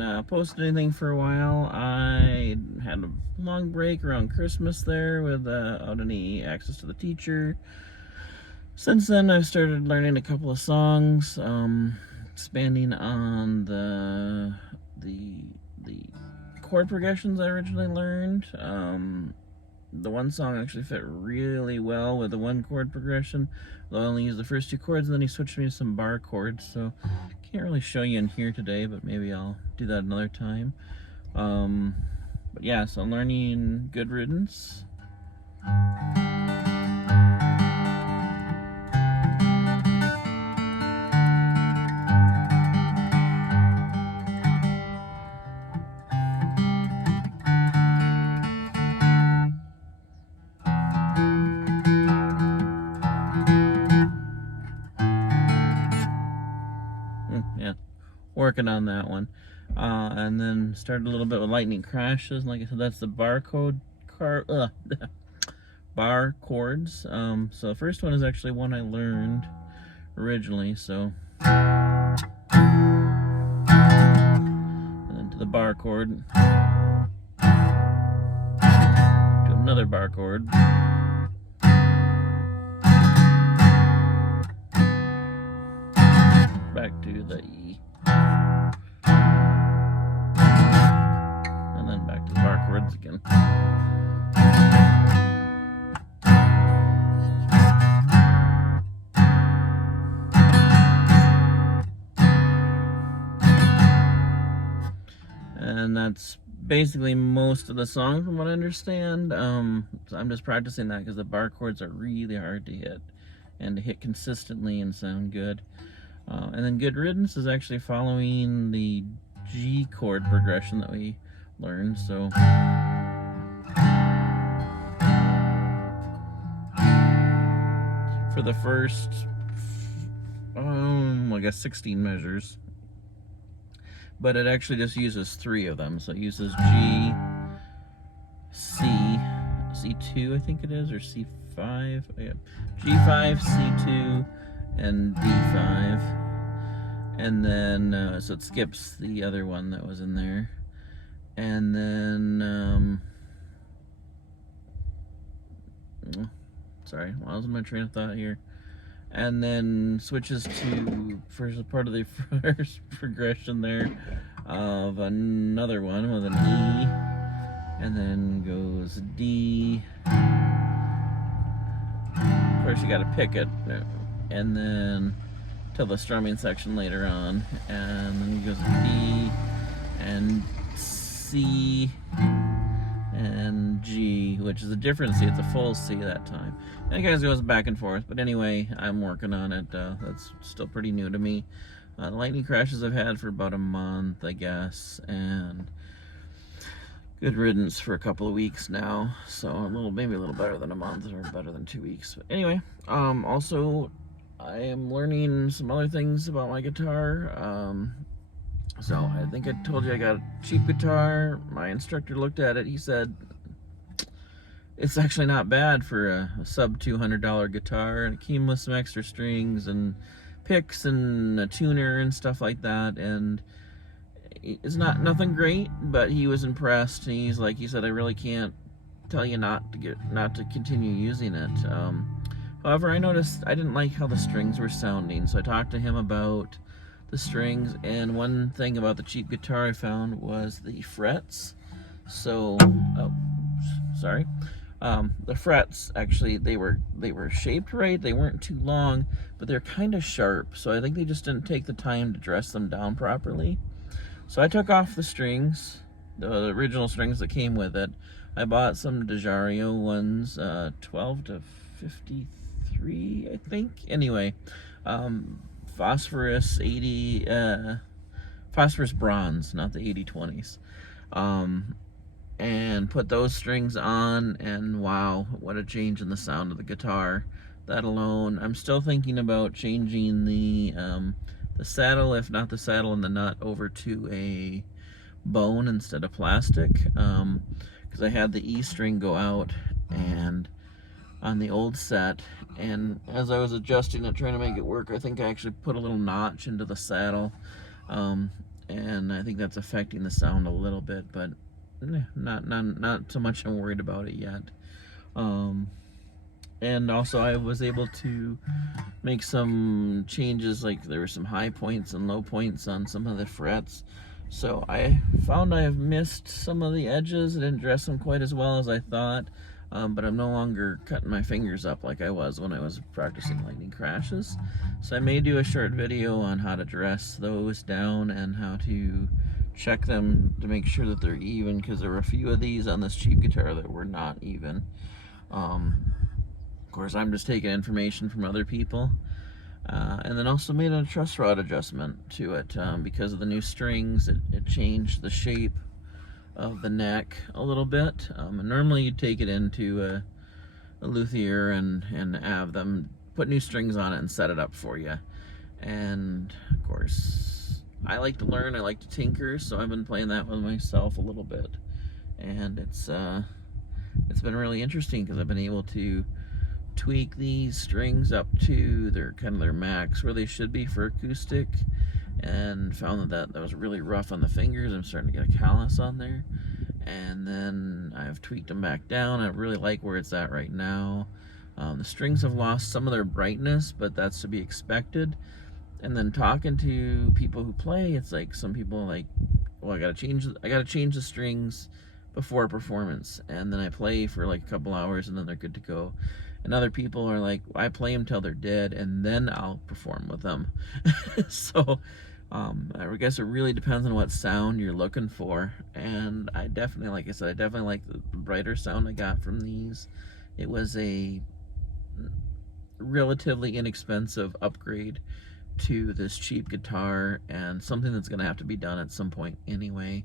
haven't posted anything for a while. I had a long break around Christmas there without any access to the teacher. Since then, I've started learning a couple of songs, expanding on the chord progressions I originally learned. The one song actually fit really well with the one chord progression. I only used the first two chords, and then he switched me to some bar chords, so can't really show you in here today, but maybe I'll do that another time. But yeah, so I'm learning Good Riddance. Yeah, working on that one. And then started a little bit with lightning crashes. And like I said, that's the bar chords. So the first one is actually one I learned originally. So, and then to the bar chord, to another bar chord. Back to the E, and then back to the bar chords again. And that's basically most of the song from what I understand. So I'm just practicing that because the bar chords are really hard to hit, and to hit consistently and sound good. And then Good Riddance is actually following the G chord progression that we learned. So for the first, I guess 16 measures, but it actually just uses 3 of them. So it uses G, C, C2 I think it is, or C5, yeah. G5, C2, and D5. And then, so it skips the other one that was in there. And then, sorry, I was in my train of thought here. And then switches to first part of the first progression there of another one with an E, and then goes D. Of course, you got to pick it, and then till the strumming section later on, and then it goes D and C and G, which is a different C. It's a full C that time. And it kind of goes back and forth, but anyway, I'm working on it. That's still pretty new to me. The lightning crashes I've had for about a month, I guess, and Good Riddance for a couple of weeks now. So maybe a little better than a month, or better than 2 weeks. But anyway, also I am learning some other things about my guitar. So I think I told you I got a cheap guitar. My instructor looked at it. He said it's actually not bad for a sub $200 guitar, and it came with some extra strings and picks and a tuner and stuff like that. And it's nothing great, but he was impressed. And he said, I really can't tell you not to continue using it. However, I noticed I didn't like how the strings were sounding, so I talked to him about the strings, and one thing about the cheap guitar I found was the frets. So, the frets, actually, they were shaped right. They weren't too long, but they're kind of sharp. So I think they just didn't take the time to dress them down properly. So I took off the strings, the original strings that came with it. I bought some DiGiorno ones, 12 to 53, I think. Anyway, phosphorus bronze, not the 8020s. And put those strings on, and wow, what a change in the sound of the guitar. That alone. I'm still thinking about changing the saddle, if not the saddle and the nut, over to a bone instead of plastic, because I had the E string go out and on the old set, and as I was adjusting it, trying to make it work, I think I actually put a little notch into the saddle, and I think that's affecting the sound a little bit, but not so much I'm worried about it yet. And also I was able to make some changes, like there were some high points and low points on some of the frets. So I found I have missed some of the edges. I didn't dress them quite as well as I thought, but I'm no longer cutting my fingers up like I was when I was practicing lightning crashes. So I may do a short video on how to dress those down and how to check them to make sure that they're even, because there were a few of these on this cheap guitar that were not even. Of course, I'm just taking information from other people. And then also made a truss rod adjustment to it because of the new strings. It changed the shape of the neck a little bit. And normally you'd take it into a luthier and have them put new strings on it and set it up for you. And of course, I like to learn, I like to tinker, so I've been playing that with myself a little bit. And it's been really interesting because I've been able to tweak these strings up to their kind of their max where they should be for acoustic, and found that was really rough on the fingers. I'm starting to get a callus on there, and then I've tweaked them back down. I really like where it's at right now. The strings have lost some of their brightness, but that's to be expected. And then talking to people who play, it's like some people are like, well, I gotta change the strings before a performance, and then I play for like a couple hours and then they're good to go. And other people are like, I play them till they're dead and then I'll perform with them. So I guess it really depends on what sound you're looking for. And I definitely, like I said, I definitely like the brighter sound I got from these. It was a relatively inexpensive upgrade to this cheap guitar, and something that's gonna have to be done at some point anyway.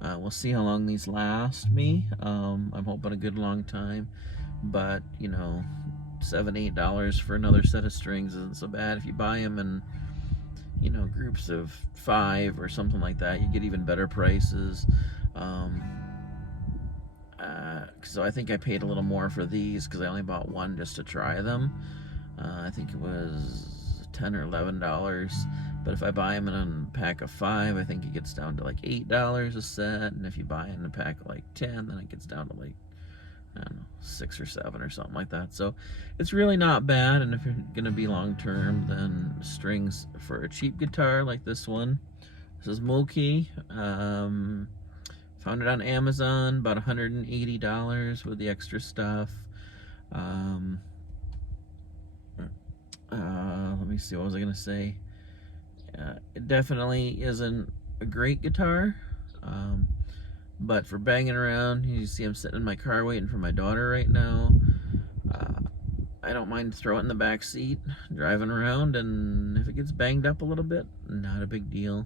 We'll see how long these last me. I'm hoping a good long time, but you know, $7-8 for another set of strings isn't so bad. If you buy them in, you know, groups of 5 or something like that, you get even better prices. So I think I paid a little more for these because I only bought one just to try them. I think it was $10 or $11. But if I buy them in a pack of 5, I think it gets down to like $8 a set. And if you buy it in a pack of like 10, then it gets down to like, I don't know, 6 or 7 or something like that. So it's really not bad. And if you're gonna be long term, then strings for a cheap guitar like this one. This is Moki. Found it on Amazon, about $180 with the extra stuff. Let me see, what was I gonna say? It definitely isn't a great guitar, but for banging around, you see I'm sitting in my car waiting for my daughter right now. I don't mind throwing it in the back seat, driving around, and if it gets banged up a little bit, not a big deal.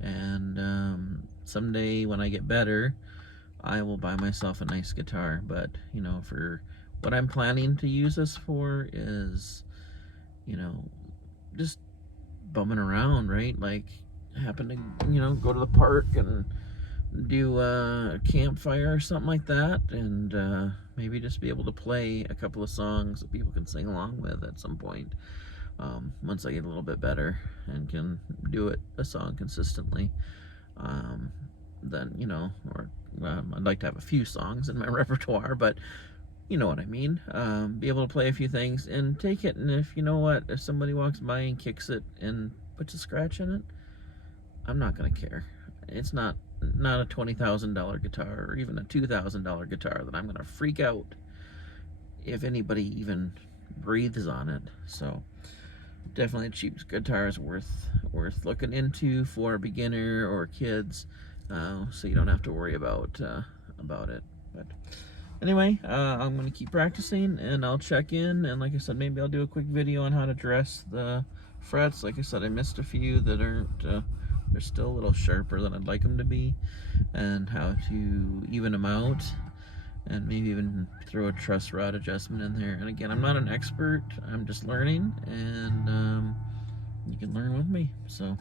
And someday when I get better, I will buy myself a nice guitar. But you know, for what I'm planning to use this for is, you know, just bumming around, right? Like, happen to, you know, go to the park and do a campfire or something like that, and maybe just be able to play a couple of songs that people can sing along with at some point. Once I get a little bit better and can do a song consistently, then, you know, or I'd like to have a few songs in my repertoire, but you know what I mean. Be able to play a few things and take it, and if, you know what, if somebody walks by and kicks it and puts a scratch in it, I'm not gonna care. It's not a $20,000 guitar or even a $2,000 guitar that I'm gonna freak out if anybody even breathes on it. So definitely a cheap guitar is worth looking into for a beginner or kids, so you don't have to worry about it. But anyway, I'm gonna keep practicing and I'll check in, and like I said, maybe I'll do a quick video on how to dress the frets. Like I said, I missed a few that aren't, they're still a little sharper than I'd like them to be, and how to even them out, and maybe even throw a truss rod adjustment in there. And again, I'm not an expert, I'm just learning, and you can learn with me. So